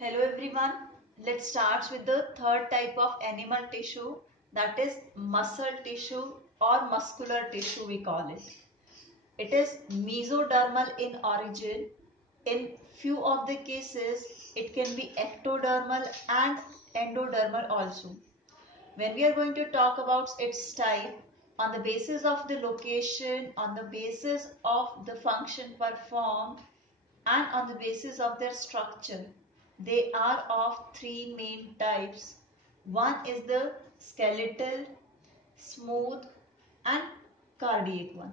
Hello everyone. Let's start with the third type of animal tissue, that is muscle tissue or muscular tissue we call it. It is mesodermal in origin. In few of the cases it can be ectodermal and endodermal also. When we are going to talk about its type, on the basis of the location, on the basis of the function performed, and on the basis of their structure, they are of three main types. One is the skeletal, smooth, and cardiac one.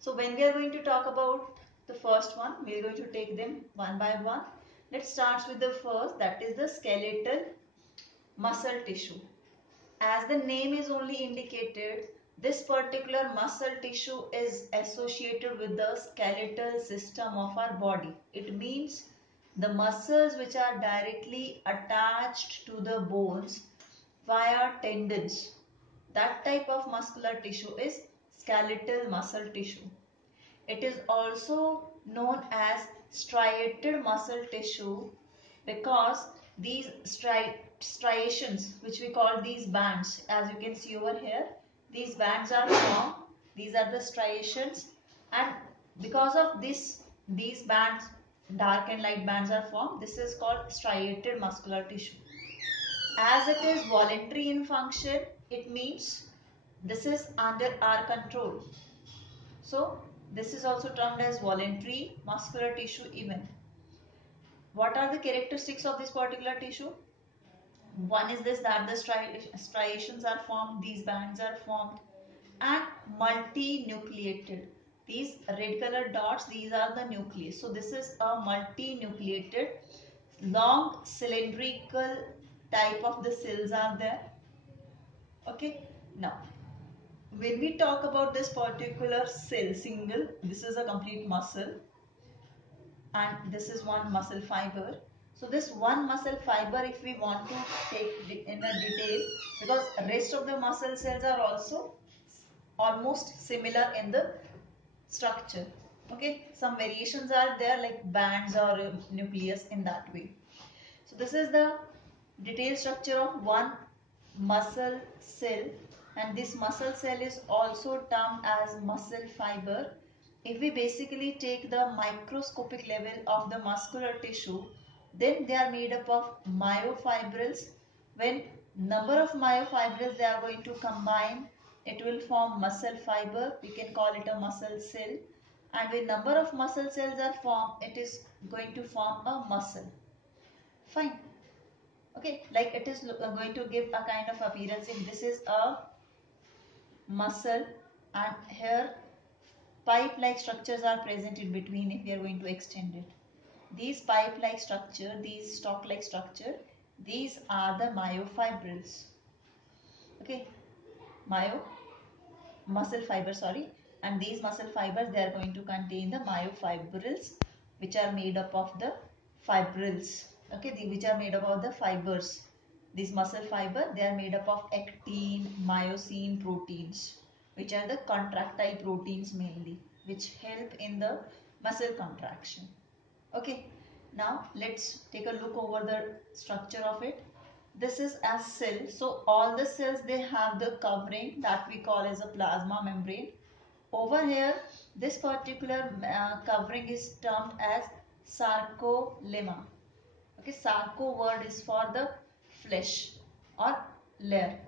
So when we are going to talk about the first one, we are going to take them one by one. Let's start with the first, that is the skeletal muscle tissue. As the name is only indicated, this particular muscle tissue is associated with the skeletal system of our body. It means the muscles which are directly attached to the bones via tendons. That type of muscular tissue is skeletal muscle tissue. It is also known as striated muscle tissue because these striations, which we call these bands, as you can see over here, these bands are formed. These are the striations, and because of this, these bands, dark and light bands are formed. This is called striated muscular tissue. As it is voluntary in function, it means this is under our control. So this is also termed as voluntary muscular tissue even. What are the characteristics of this particular tissue? One is this, that the striations are formed, these bands are formed, and multinucleated. These red colored dots, these are the nucleus. So this is a multinucleated, long cylindrical type of the cells are there. Okay, now when we talk about this particular cell, single, this is a complete muscle and this is one muscle fiber. So this one muscle fiber, if we want to take in a detail, because rest of the muscle cells are also almost similar in the structure. Okay, some variations are there like bands or nucleus in that way. So this is the detailed structure of one muscle cell, and this muscle cell is also termed as muscle fiber. If we basically take the microscopic level of the muscular tissue, then they are made up of myofibrils. When number of myofibrils they are going to combine, it will form muscle fiber. We can call it a muscle cell. And when number of muscle cells are formed, it is going to form a muscle. Fine. Okay, like it is going to give a kind of appearance. If this is a muscle and here pipe-like structures are present in between, if we are going to extend it. These pipe-like structure, these stalk-like structure, these are the myofibrils. Okay, muscle fiber, sorry. And these muscle fibers, they are going to contain the myofibrils, which are made up of the fibrils. Okay, which are made up of the fibers. These muscle fiber, they are made up of actin, myosin proteins, which are the contractile proteins mainly, which help in the muscle contraction. Okay, now let's take a look over the structure of it. This is a cell. So all the cells, they have the covering that we call as a plasma membrane. Over here, this particular covering is termed as sarcolemma. Okay, sarco word is for the flesh or layer.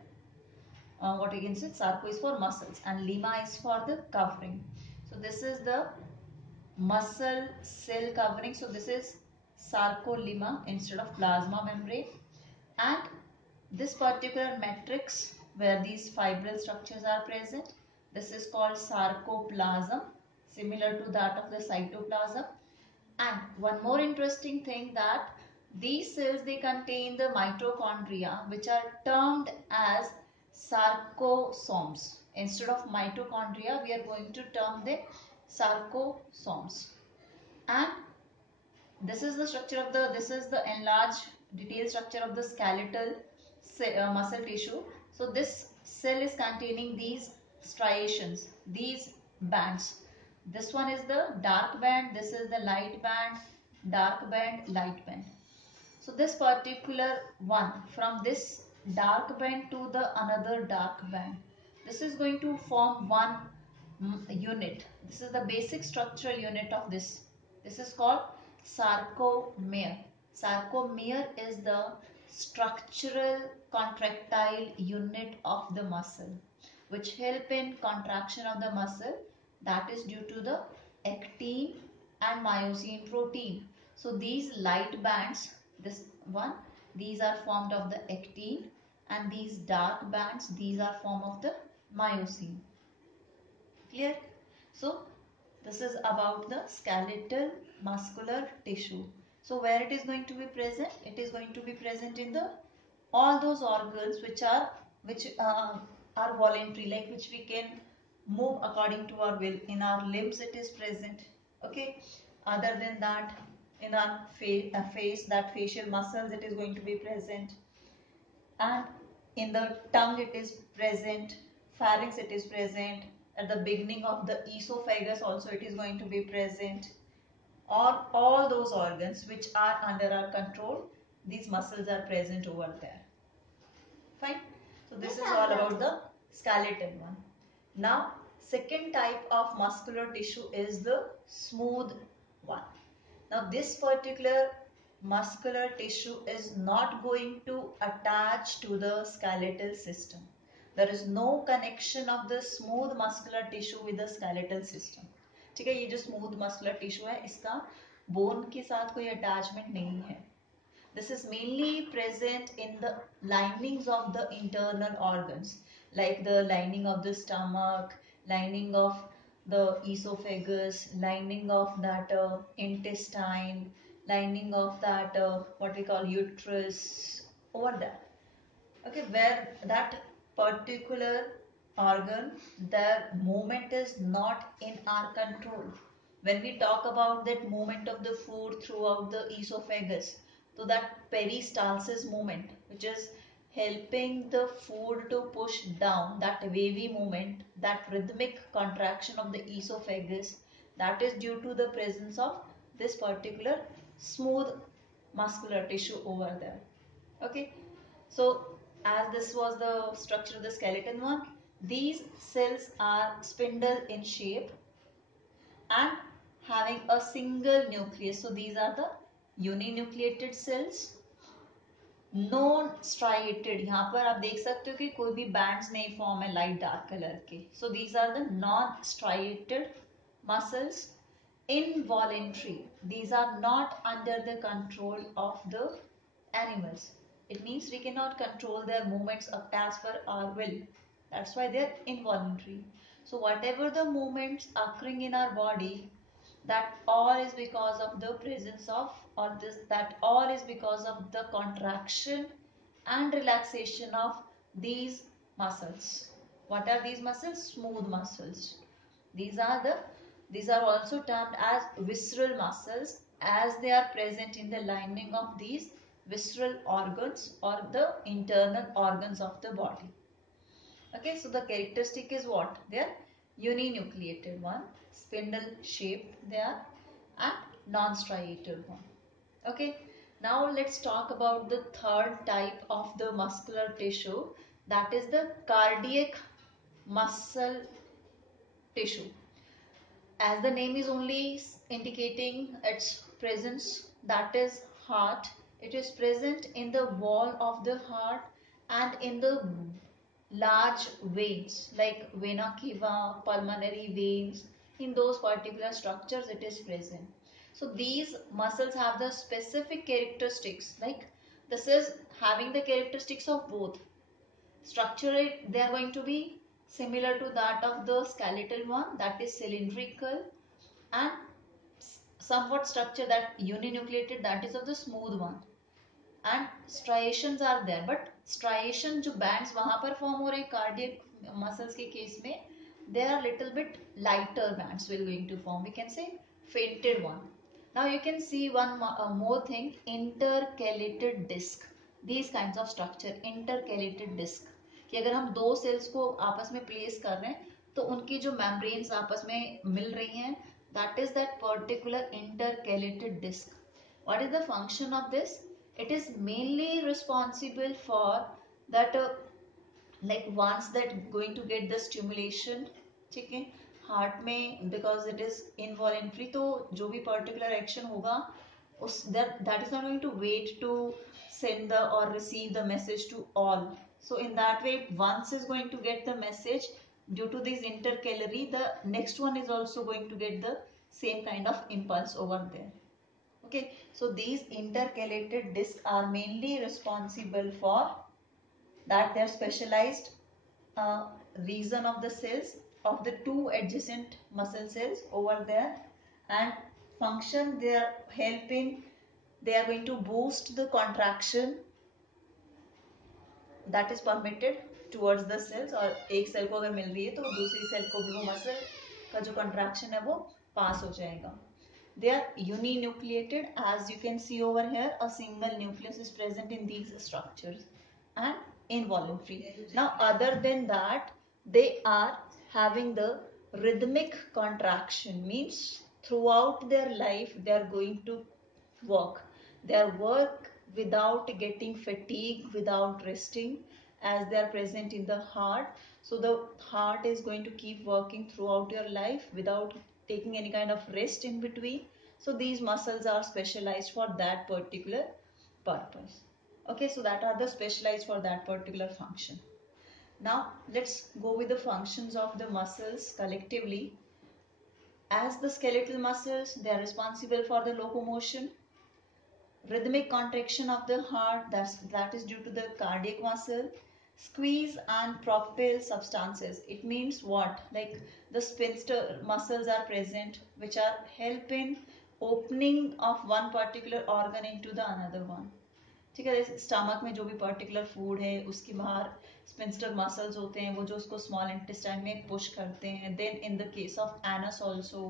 What you can say, sarco is for muscles and lemma is for the covering. So this is the muscle cell covering. So this is sarcolemma instead of plasma membrane. And this particular matrix where these fibril structures are present, this is called sarcoplasm, similar to that of the cytoplasm. And one more interesting thing, that these cells, they contain the mitochondria, which are termed as sarcosomes. Instead of mitochondria, we are going to term them sarcosomes. And this is the structure of the, this is the enlarged detailed structure of the skeletal muscle tissue. So this cell is containing these striations, these bands. This one is the dark band, this is the light band, dark band, light band. So this particular one, from this dark band to the another dark band, this is going to form one unit. This is the basic structural unit of this. This is called sarcomere. Sarcomere is the structural contractile unit of the muscle, which help in contraction of the muscle, that is due to the actin and myosin protein. So these light bands, this one, these are formed of the actin, and these dark bands, these are form of the myosin. Clear? So this is about the skeletal muscular tissue. So where it is going to be present? It is going to be present in the all those organs which are voluntary, like which we can move according to our will. In our limbs it is present. Okay. Other than that, in our face, that facial muscles, it is going to be present, and in the tongue it is present, pharynx it is present, at the beginning of the esophagus also it is going to be present, or all those organs which are under our control, these muscles are present over there. Fine. So this is all about the skeleton one. Now second type of muscular tissue is the smooth one. Now this particular muscular tissue is not going to attach to the skeletal system. There is no connection of the smooth muscular tissue with the skeletal system. ठीक है, ये जो smooth muscular tissue है, इसका bone के साथ कोई attachment नहीं है. This is mainly present in the linings of the internal organs, like the lining of the stomach, lining of the esophagus, lining of that intestine, lining of that what we call uterus, over there. Okay, where that particular organ, their movement is not in our control. When we talk about that movement of the food throughout the esophagus, so that peristalsis movement, which is helping the food to push down, that wavy movement, that rhythmic contraction of the esophagus, that is due to the presence of this particular smooth muscular tissue over there. Okay, so as this was the structure of the skeleton one, these cells are spindle in shape and having a single nucleus. So these are the uninucleated cells, non striated. यहाँ पर आप देख सकते हो कि कोई भी bands नहीं फॉर्म है लाइट डार्क कलर के. So these are the non striated muscles, involuntary. These are not under the control of the animals. It means we cannot control their movements as per our will. That's why they are involuntary. So whatever the movements occurring in our body, that all is because of the presence of, or this, that all is because of the contraction and relaxation of these muscles. What are these muscles? Smooth muscles. These are also termed as visceral muscles, as they are present in the lining of these visceral organs or the internal organs of the body. Okay, so the characteristic is what? They are uninucleated one, spindle shaped they are, and non-striated one. Okay, now let's talk about the third type of the muscular tissue, that is the cardiac muscle tissue. As the name is only indicating its presence, that is heart, it is present in the wall of the heart and in the large veins like vena cava, pulmonary veins. In those particular structures it is present. So these muscles have the specific characteristics, like this is having the characteristics of both. Structurally they are going to be similar to that of the skeletal one, that is cylindrical, and somewhat structure that uninucleated, that is of the smooth one, and striations are there, but striation जो bands वहां पर form हो रहे हैं cardiac muscles के case में, they are little bit lighter bands will going to form, we can say fainted one. Now you can see one more thing, intercalated disc. These kinds of structure, intercalated disc, कि अगर हम दो sales को आपस में place कर रहे हैं तो उनकी जो मेम्ब्रेन्स आपस में मिल रही हैं, that is that particular intercalated disc. What is the function of this? It is mainly responsible for that like once that going to get the stimulation, ठीक है, हार्ट में, बिकॉज इट इज इनवॉलेंट्री, तो जो भी particular action होगा उस that is not going to wait to send the or receive the message to all. So in that way, once is going to get the message, due to this intercalary, the next one is also going to get the same kind of impulse over there. Okay, so these intercalated discs are mainly responsible for that, they are specialized region of the cells of the two adjacent muscle cells over there, and function they are helping, they are going to boost the contraction that is permitted towards the cells, और एक cell को अगर मिल रही है तो दूसरी cell को भी वो मसल का जो contraction है वो पास हो जाएगा. They are uninucleated, as you can see over here, a single nucleus is present in these structures, and involuntary. Now other than that, they are having the rhythmic contraction, means throughout their life they are going to work without getting fatigue, without resting, as they are present in the heart. So the heart is going to keep working throughout your life without taking any kind of rest in between. So these muscles are specialized for that particular purpose. Okay, so that are the specialized for that particular function. Now let's go with the functions of the muscles collectively. As the skeletal muscles, they are responsible for the locomotion, rhythmic contraction of the heart, that is due to the cardiac muscle, squeeze and propel substances. It means what? Like the sphincter muscles are present, which are helping opening of one particular organ into the another one. ठीक है, जैसे stomach में जो भी particular food है उसके बाहर sphincter muscles होते हैं, वो जो उसको स्मॉल इंटेस्टाइन में पुश करते हैं. Then in the case of anus also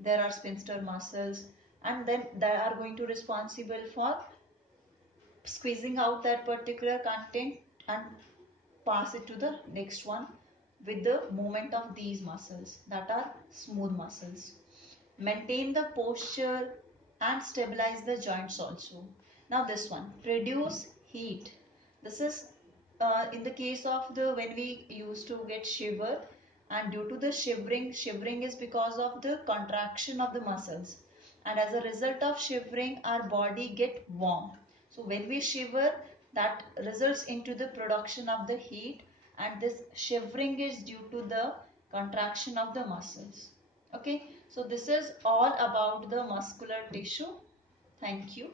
there are sphincter muscles, and then they are going to responsible for squeezing out that particular content and pass it to the next one with the movement of these muscles that are smooth muscles. Maintain the posture and stabilize the joints also. Now this one, produce heat. This is in the case of the when we used to get shiver, and due to the shivering is because of the contraction of the muscles, and as a result of shivering our body get warm. So when we shiver, that results into the production of the heat, and this shivering is due to the contraction of the muscles. Okay, so this is all about the muscular tissue. Thank you.